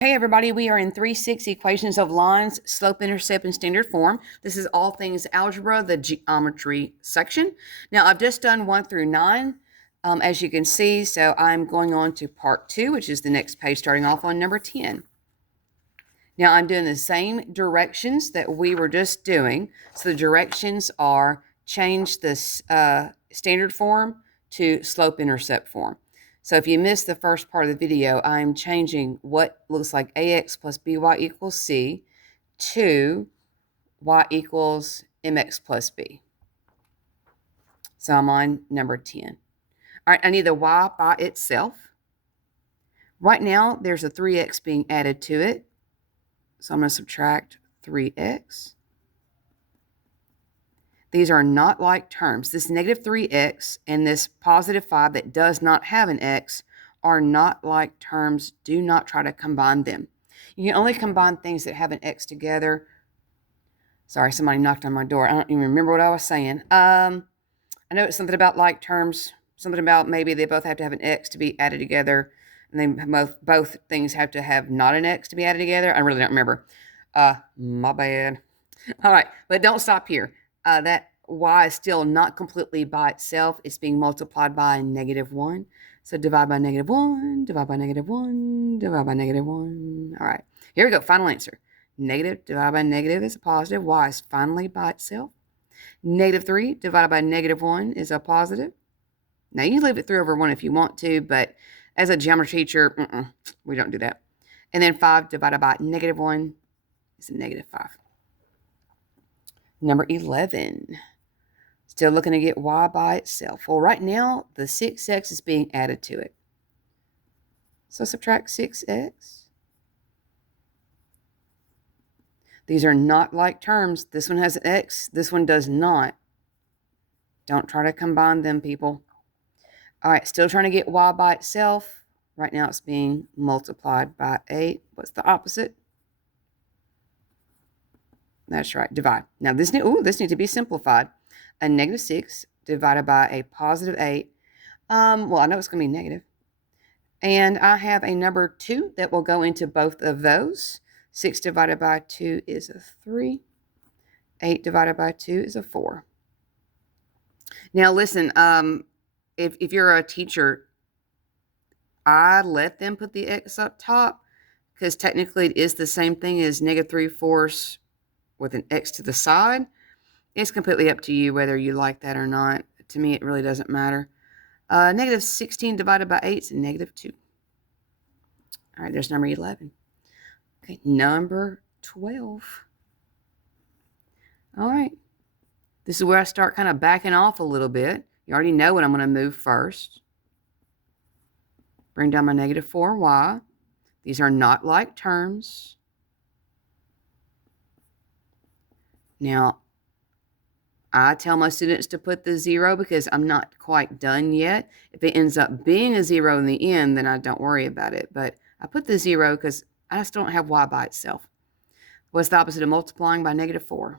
Hey everybody, we are in 3-6 equations of lines, slope, intercept, and standard form. This is all things algebra, the geometry section. Now I've just done 1 through 9, as you can see, so I'm going on to part 2, which is the next page starting off on number 10. Now I'm doing the same directions that we were just doing. So the directions are change this standard form to slope intercept form. So if you missed the first part of the video, I'm changing what looks like ax plus by equals c to y equals mx plus b. So I'm on number 10. All right, I need the y by itself. Right now, there's a 3x being added to it. So I'm going to subtract 3x. These are not like terms. This negative 3x and this positive 5 that does not have an x are not like terms. Do not try to combine them. You can only combine things that have an x together. Sorry, somebody knocked on my door. I don't even remember what I was saying. I know it's something about like terms, something about maybe they both have to have an x to be added together, and they both things have to have not an x to be added together. I really don't remember. My bad. All right, but don't stop here. That y is still not completely by itself. It's being multiplied by -1. So divide by -1, divide by -1, divide by -1. All right, here we go. Final answer. Negative divided by negative is a positive. Y is finally by itself. -3 divided by -1 is a positive. Now, you can leave it 3/1 if you want to, but as a geometry teacher, we don't do that. And then 5 divided by -1 is a -5. Number 11. Still looking to get y by itself. Well, right now, the 6x is being added to it. So subtract 6x. These are not like terms. This one has an x. This one does not. Don't try to combine them, people. All right, still trying to get y by itself. Right now, it's being multiplied by 8. What's the opposite? That's right, divide. Now, this needs to be simplified. A -6 divided by a positive 8. Well, I know it's going to be negative. And I have a number 2 that will go into both of those. 6 divided by 2 is a 3. 8 divided by 2 is a 4. Now, listen, if you're a teacher, I let them put the x up top because technically it is the same thing as -3/4 with an x to the side. It's completely up to you whether you like that or not. To me, it really doesn't matter. -16 divided by 8 is a -2. All right, there's number 11. Okay, number 12. All right. This is where I start kind of backing off a little bit. You already know what I'm going to move first. Bring down my -4y. These are not like terms. Now, I tell my students to put the 0 because I'm not quite done yet. If it ends up being a 0 in the end, then I don't worry about it. But I put the 0 because I just don't have y by itself. What's the opposite of multiplying by -4?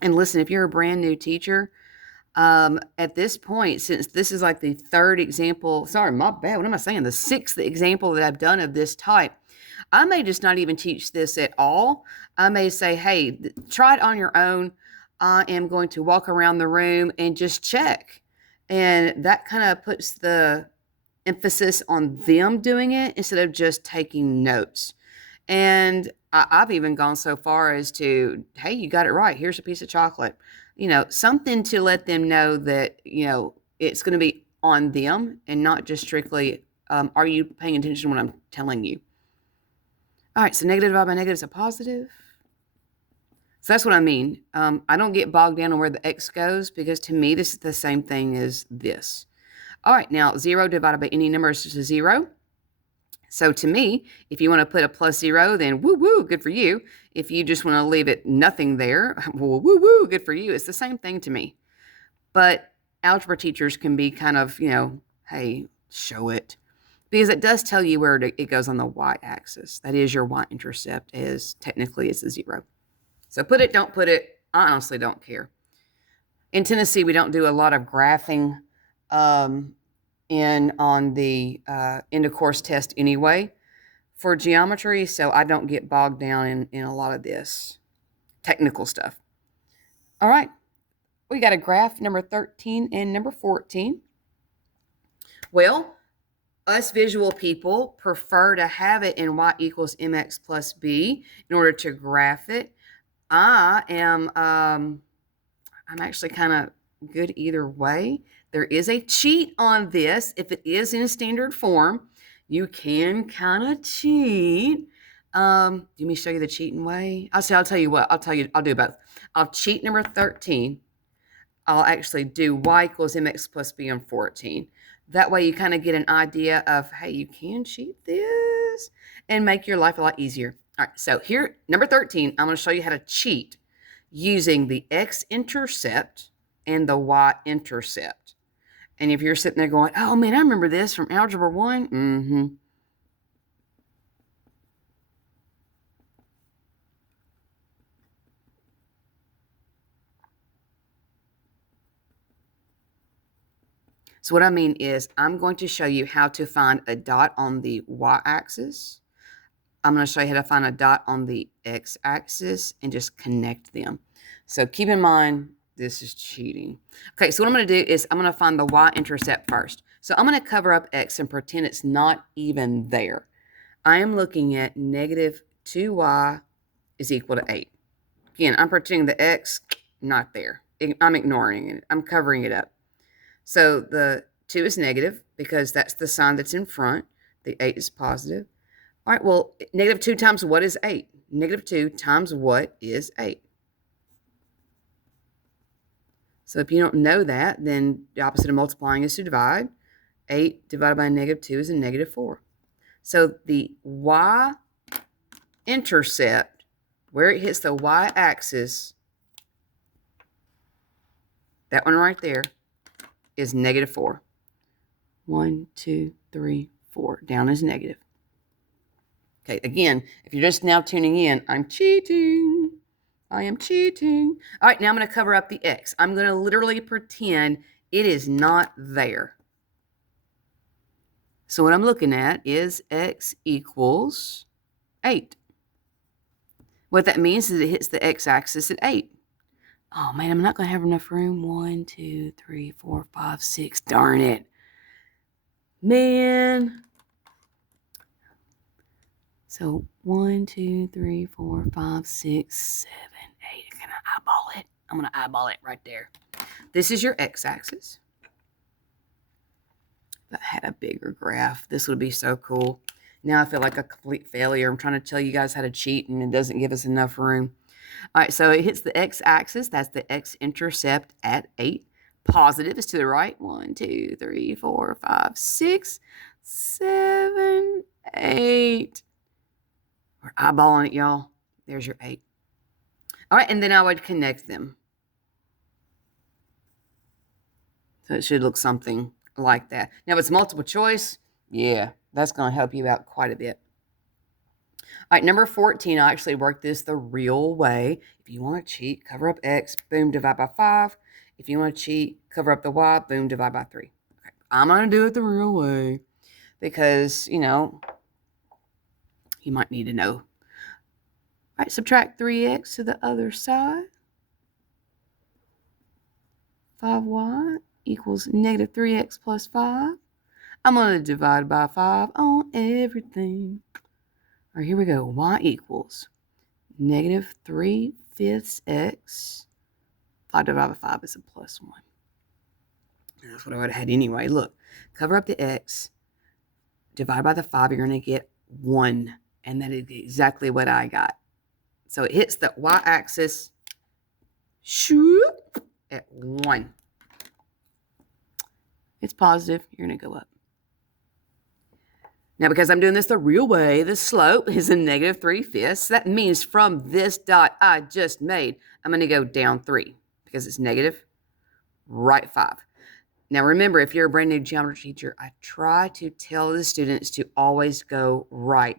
And listen, if you're a brand new teacher, at this point, since this is like the third example, sorry, my bad, what am I saying? The 6th example that I've done of this type, I may just not even teach this at all. I may say, hey, try it on your own. I am going to walk around the room and just check. And that kind of puts the emphasis on them doing it instead of just taking notes. And I've even gone so far as to, hey, you got it right. Here's a piece of chocolate. Something to let them know that, it's going to be on them and not just strictly, are you paying attention to what I'm telling you? All right, so negative divided by negative is a positive. So that's what I mean. I don't get bogged down on where the x goes because to me, this is the same thing as this. All right, now 0 divided by any number is just a 0. So to me, if you want to put a +0, then woo-woo, good for you. If you just want to leave it nothing there, well, woo-woo, good for you. It's the same thing to me. But algebra teachers can be kind of, hey, show it. Because it does tell you where it goes on the y-axis. That is your y-intercept, as technically it's a 0. So put it, don't put it. I honestly don't care. In Tennessee, we don't do a lot of graphing on the end of course test anyway for geometry, so I don't get bogged down in a lot of this technical stuff. All right, we got a graph number 13 and number 14. Well, us visual people prefer to have it in y equals mx plus b in order to graph it. I'm actually kind of good either way. There is a cheat on this. If it is in a standard form, you can kind of cheat. Let me show you the cheating way. I'll tell you what. I'll do both. I'll cheat number 13. I'll actually do y equals mx plus b on 14. That way you kind of get an idea of, hey, you can cheat this and make your life a lot easier. All right, so here, number 13, I'm going to show you how to cheat using the x-intercept and the y-intercept. And if you're sitting there going, oh, man, I remember this from Algebra 1. So what I mean is I'm going to show you how to find a dot on the y-axis. I'm going to show you how to find a dot on the x-axis and just connect them. So keep in mind, this is cheating. Okay, so what I'm going to do is I'm going to find the y-intercept first. So I'm going to cover up x and pretend it's not even there. I am looking at negative 2y is equal to 8. Again, I'm pretending the x, not there. I'm ignoring it. I'm covering it up. So the 2 is negative because that's the sign that's in front. The 8 is positive. All right, well, negative 2 times what is 8? Negative 2 times what is 8? So if you don't know that, then the opposite of multiplying is to divide. 8 divided by negative 2 is a negative 4. So the y-intercept, where it hits the y-axis, that one right there, is negative 4. 1, 2, 3, 4. Down is negative. Okay, again, if you're just now tuning in, I'm cheating. I am cheating. All right, now I'm going to cover up the x. I'm going to literally pretend it is not there. So what I'm looking at is x equals 8. What that means is it hits the x-axis at 8. Oh, man, I'm not going to have enough room. 1, 2, 3, 4, 5, 6. Darn it. Man. So 1, 2, 3, 4, 5, 6, 7, 8. Can I eyeball it? I'm going to eyeball it right there. This is your x-axis. If I had a bigger graph, this would be so cool. Now I feel like a complete failure. I'm trying to tell you guys how to cheat, and it doesn't give us enough room. All right, so it hits the x-axis. That's the x-intercept at 8. Positive is to the right. 1, 2, 3, 4, 5, 6, 7, 8. We're eyeballing it, y'all. There's your 8. All right, and then I would connect them. So it should look something like that. Now, if it's multiple choice, yeah, that's going to help you out quite a bit. All right, number 14, I actually worked this the real way. If you want to cheat, cover up x, boom, divide by 5. If you want to cheat, cover up the y, boom, divide by 3. Okay, I'm going to do it the real way because, you know, you might need to know. All right, subtract 3x to the other side. 5y equals negative 3x plus 5. I'm going to divide by 5 on everything. All right, here we go. Y equals negative 3/5 x. 5 divided by 5 is a plus 1. That's what I would have had anyway. Look, cover up the x. Divide by the 5, you're going to get 1. And that is exactly what I got. So it hits the y-axis at 1. It's positive. You're going to go up. Now, because I'm doing this the real way, the slope is a negative 3/5. That means from this dot I just made, I'm going to go down 3 because it's negative, right 5. Now, remember, if you're a brand new geometry teacher, I try to tell the students to always go right.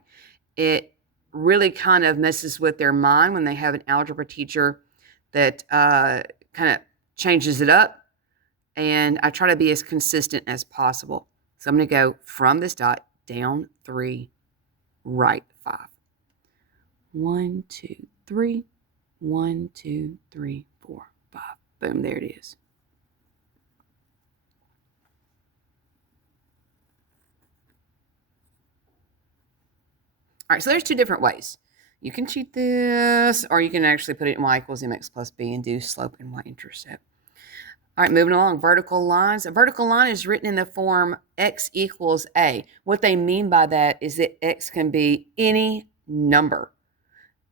It really kind of messes with their mind when they have an algebra teacher that kind of changes it up. And I try to be as consistent as possible. So I'm going to go from this dot down 3, right 5. 1, 2, 3, 1, 2, 3, 4, 5. Boom, there it is. All right, so there's two different ways. You can cheat this, or you can actually put it in y equals mx plus b and do slope and y-intercept. All right, moving along, vertical lines. A vertical line is written in the form x equals a. What they mean by that is that x can be any number.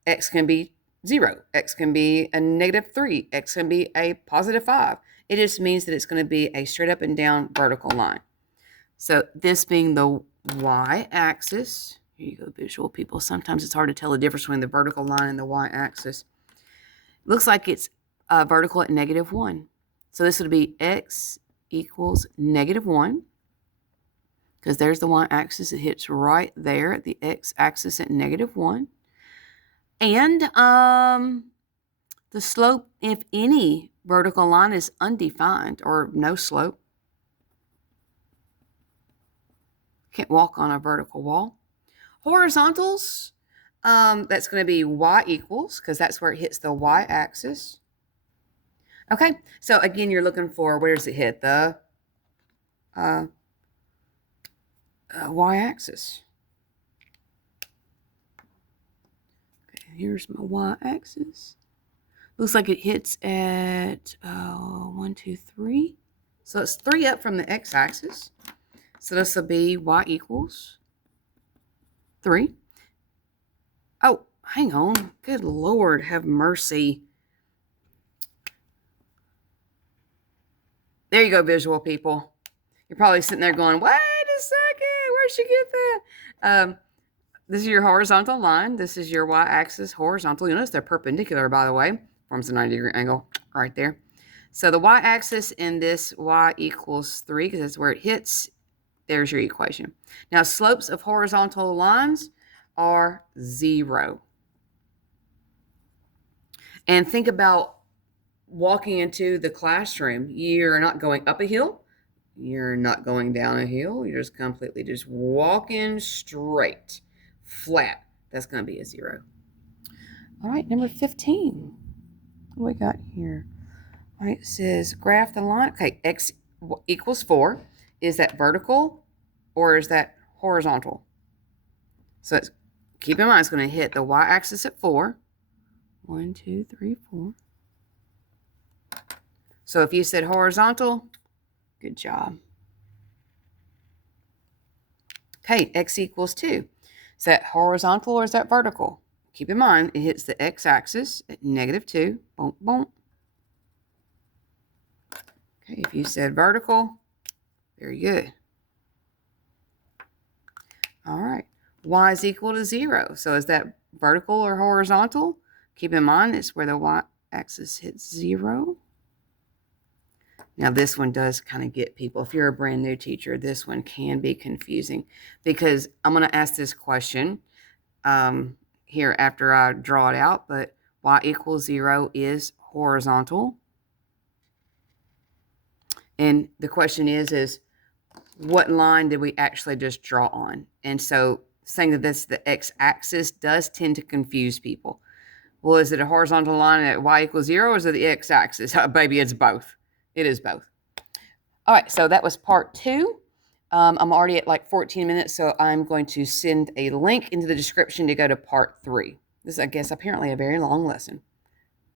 X can be 0. X can be a -3. X can be a +5. It just means that it's going to be a straight up and down vertical line. So this being the y-axis. Here you go, visual people. Sometimes it's hard to tell the difference between the vertical line and the y-axis. Looks like it's vertical at -1. So this would be x equals -1, because there's the y-axis. It hits right there at the x-axis at -1. And the slope, if any vertical line is undefined or no slope, can't walk on a vertical wall. Horizontals, that's going to be y equals, because that's where it hits the y-axis. Okay, so again, you're looking for, where does it hit? The y-axis. Okay, here's my y-axis. Looks like it hits at 1, 2, 3. So it's 3 up from the x-axis. So this will be y equals 3. Oh, hang on. Good Lord, have mercy. There you go, visual people. You're probably sitting there going, wait a second, where'd she get that? This is your horizontal line. This is your y-axis horizontal. You notice they're perpendicular, by the way. Forms a 90-degree angle right there. So the y-axis in this y equals 3, because that's where it hits. There's your equation. Now, slopes of horizontal lines are 0. And think about walking into the classroom. You're not going up a hill. You're not going down a hill. You're just completely just walking straight, flat. That's going to be a 0. All right, number 15. What we got here? All right, it says graph the line. Okay, x equals 4. Is that vertical or is that horizontal? So it's, keep in mind, it's going to hit the y-axis at 4. 1, 2, 3, 4. So if you said horizontal, good job. Okay, x equals 2. Is that horizontal or is that vertical? Keep in mind, it hits the x-axis at -2. Boom, boom. Okay, if you said vertical, very good. All right, y is equal to 0. So is that vertical or horizontal? Keep in mind, it's where the y-axis hits 0. Now, this one does kind of get people. If you're a brand new teacher, this one can be confusing, because I'm going to ask this question here after I draw it out, but y equals 0 is horizontal. And the question is what line did we actually just draw on? And so saying that that's the x-axis does tend to confuse people. Well, is it a horizontal line at y equals 0, or is it the x-axis? Baby, it's both. It is both. All right, so that was part 2. I'm already at like 14 minutes, so I'm going to send a link into the description to go to part 3. This is, I guess, apparently a very long lesson.